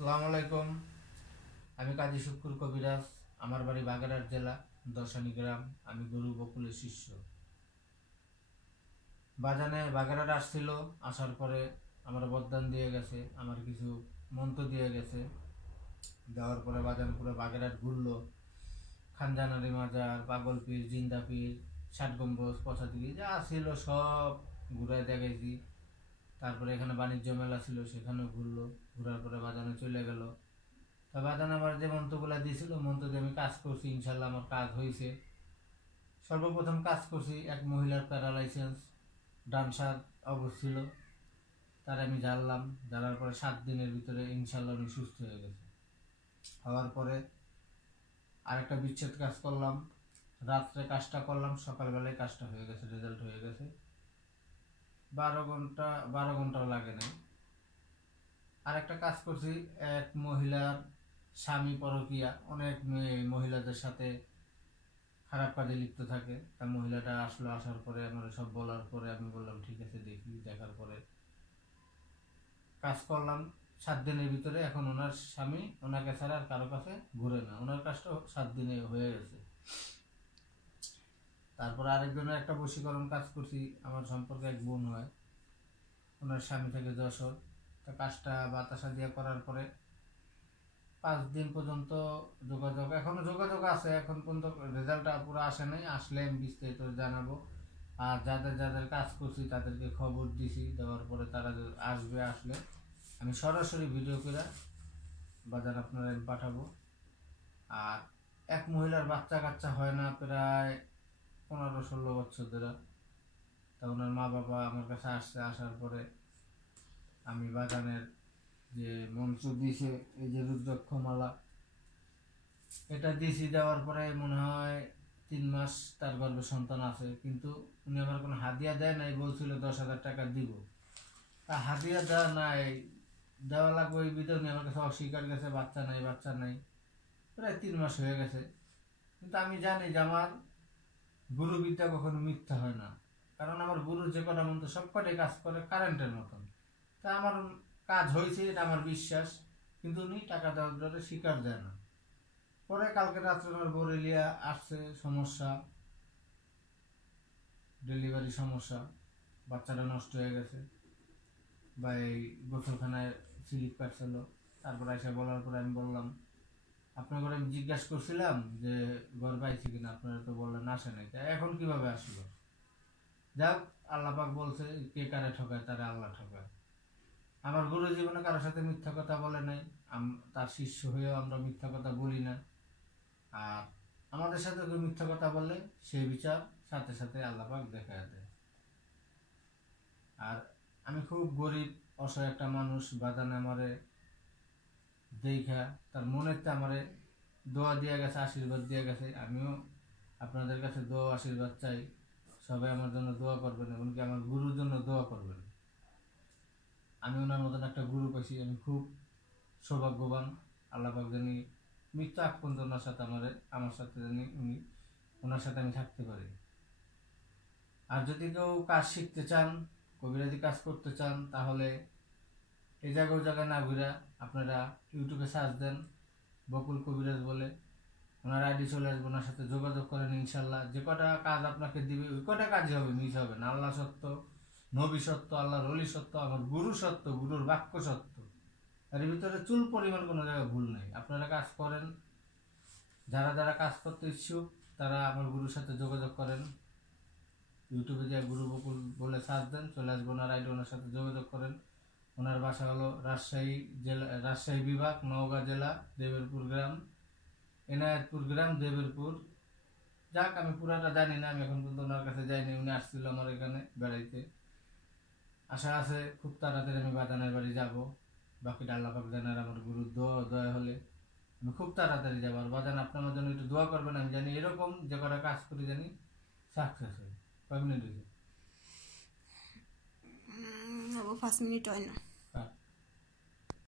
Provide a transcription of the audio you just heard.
আসসালামু আলাইকুম। আমি কাজী শুক্কুর কবিরাজ। আমার বাড়ি বাগেরহাট জেলা দশানী গ্রাম। আমি গুরু বকুলের শিষ্য। বাজানে বাগেরহাট আসছিল, আসার পরে আমার বরদান দিয়ে গেছে, আমার কিছু মন্ত্র দিয়ে গেছে। দেওয়ার পরে বাজান পুরো বাগেরহাট ঘুরলো। খানজানারি মাজার, পাগল পীর, জিন্দা পীর, ষাট গম্বুজ, পঁচাদিঘি যা ছিল সব ঘুরায় দেখাইছি। তারপরে এখানে বাণিজ্য মেলা ছিল, সেখানেও ঘুরলো। ঘুরার পরে বাজানে চলে গেল। তা বাজান আমার যে মন্ত্রগুলো দিয়েছিল, মন্ত্র দিয়ে আমি কাজ করছি, ইনশাল্লাহ আমার কাজ হয়েছে। সর্বপ্রথম কাজ করছি এক মহিলার প্যারালাইসেন্স, ডান সাত অবস্থ, তার আমি জানলাম। জানার পরে 7 দিনের ভিতরে ইনশাল্লাহ উনি সুস্থ হয়ে গেছে। হওয়ার পরে আরেকটা বিচ্ছেদ কাজ করলাম, রাত্রে কাজটা করলাম, সকালবেলায় কাজটা হয়ে গেছে, রেজাল্ট হয়ে গেছে। 12 ঘন্টাও লাগে নাই। আরেকটা কাজ করছি, এক মহিলার স্বামী পরকীয়া, অনেক মহিলাদের সাথে খারাপ কাজে লিপ্ত থাকে। তা মহিলাটা আসলো, আসার পরে আমার সব বলার পরে আমি বললাম ঠিক আছে দেখি। দেখার পরে কাজ করলাম 7 দিনের ভিতরে। এখন ওনার স্বামী ওনাকে ছাড়া আর কারো কাছে ঘুরে না, ওনার কাজটা 7 দিনে হয়ে গেছে। তারপর আরেকজনের একটা বশীকরণ কাজ করছি, আমার সম্পর্কে এক বোন হয়, ওনার স্বামী থেকে যশোর। তা কাজটা বাতাসা দিয়ে করার পরে 5 দিন পর্যন্ত যোগাযোগ, এখনো যোগাযোগ আছে, এখন পর্যন্ত রেজাল্টটা পুরো আসে নাই। আসলে আমি বিস্তারিত জানাবো। আর যাদের যাদের কাজ করছি তাদেরকে খবর দিছি, দেওয়ার পরে তারা আসবে, আসলে আমি সরাসরি ভিডিও করে বাজার আপনারা আমি পাঠাবো। আর এক মহিলার বাচ্চা কাচ্চা হয় না প্রায় 15-16 বছর ধরে। তা ওনার মা বাবা আমার কাছে আসছে, আসার পরে আমি বাগানের যে মন্ত্র দিয়েছে, এই যে রুদ্রাক্ষ মালা, এটা দিয়েছি। দেওয়ার পরে মনে হয় 3 মাস তার গর্ভে সন্তান আছে, কিন্তু উনি আমার কোনো হাদিয়া দেয় নাই, বলছিল 10,000 টাকা দিব। তা হাদিয়া দেওয়া নাই, দেওয়া লাগবে ওই বিধে উনি আমার কাছে অস্বীকার গেছে, বাচ্চা নাই বাচ্চা নাই। প্রায় 3 মাস হয়ে গেছে। কিন্তু আমি জানি যে আমার গুরুবিদ্যা কখনো মিথ্যা হয় না, কারণ আমার গুরুর যে কটা মন্ত্র সব কটাই কাজ করে কারেন্টের মতন। তা আমার কাজ হয়েছে, এটা আমার বিশ্বাস। কিন্তু উনি টাকা দেওয়ার জন্য স্বীকার দেয় না। পরে কালকে রাত্রে আমার বরেলিয়া আসছে, সমস্যা, ডেলিভারি সমস্যা, বাচ্চাটা নষ্ট হয়ে গেছে বা এই গোসলখানায় স্লিপ কাটছিল। তারপর এসে বলার পরে আমি বললাম, আপনাকে আমি জিজ্ঞাসা করছিলাম যে গর্ভ আইছে কিনা, আপনারা তো বললেন আসে নাই, এখন কিভাবে আসলো? যাক, আল্লাহ পাক বলছে কে কারে ঠকায় তারে আল্লাহ ঠকায়। আমার গুরু জীবনে কারোর সাথে মিথ্যা কথা বলে নাই, তার শিষ্য হয়েও আমরা মিথ্যা কথা বলি না। আর আমাদের সাথে কেউ মিথ্যা কথা বললে সেই বিচার সাথে সাথে আল্লাহ পাক দেখায় দেয়। আর আমি খুব গরিব অসহায় একটা মানুষ, বাদানে আমারে দেখা তার মনেতে আমারে দোয়া দিয়ে গেছে, আশীর্বাদ দিয়ে গেছে। আমিও আপনাদের কাছে দোয়া আশীর্বাদ চাই, সবাই আমার জন্য দোয়া করবেন, এমনকি আমার গুরুর জন্য দোয়া করবেন। আমি ওনার মতন একটা গুরু পাইছি, আমি খুব সৌভাগ্যবান। আল্লাহ পাক জানি মৃত্যু আগ পর্যন্ত ওনার সাথে আমার সাথে জানি ওনার সাথে আমি থাকতে পারি। আর যদি কেউ কাজ শিখতে চান, কবিরাজি কাজ করতে চান, তাহলে এই জায়গায় না ঘুরে আপনারা ইউটিউবে সার্চ দেন বকুল কবিরাজ বলে, ওনার আইডি চলে আসবে, ওনার সাথে যোগাযোগ করেন। ইনশাল্লাহ যে কটা কাজ আপনাকে দিবে ওই কটা কাজই হবে, মিস হবে না। আল্লাহ সত্য, নবী সত্য, আল্লাহর ওলি সত্য, আমার গুরু সত্য, গুরুর বাক্য সত্য। এর ভিতরে চুল পরিমাণ কোনো জায়গায় ভুল নেই। আপনারা কাজ করেন, যারা যারা কাজ করতে ইচ্ছুক তারা আমার গুরুর সাথে যোগাযোগ করেন। ইউটিউবে যে গুরু বকুল বলে সার্চ দেন, চলে আসবে ওনার আইডি, ওনার সাথে যোগাযোগ করেন। ওনার বাসা হলো রাজশাহী জেলা, রাজশাহী বিভাগ, নওগাঁ জেলা, দেবেরপুর গ্রাম, এনায়েতপুর গ্রাম, দেবেরপুর। যাক, আমি পুরাটা জানি না, আমি এখন পর্যন্ত ওনার কাছে যাইনি। উনি আসছিল আমার এখানে বেড়াইতে। আশা আছে খুব তাড়াতাড়ি আমি বাদানের বাড়ি যাব। বাকিটা আল্লাহ পাক জানার, আমার গুরুর দয়া হলে আমি খুব তাড়াতাড়ি যাবো। আর বাদান আপনি আমার জন্য একটু দোয়া করবেন, আমি জানি এরকম যে কটা কাজ করি জানি সাকসেস হয়। কয় মিনিট হয়েছে? 5 মিনিট হয় না।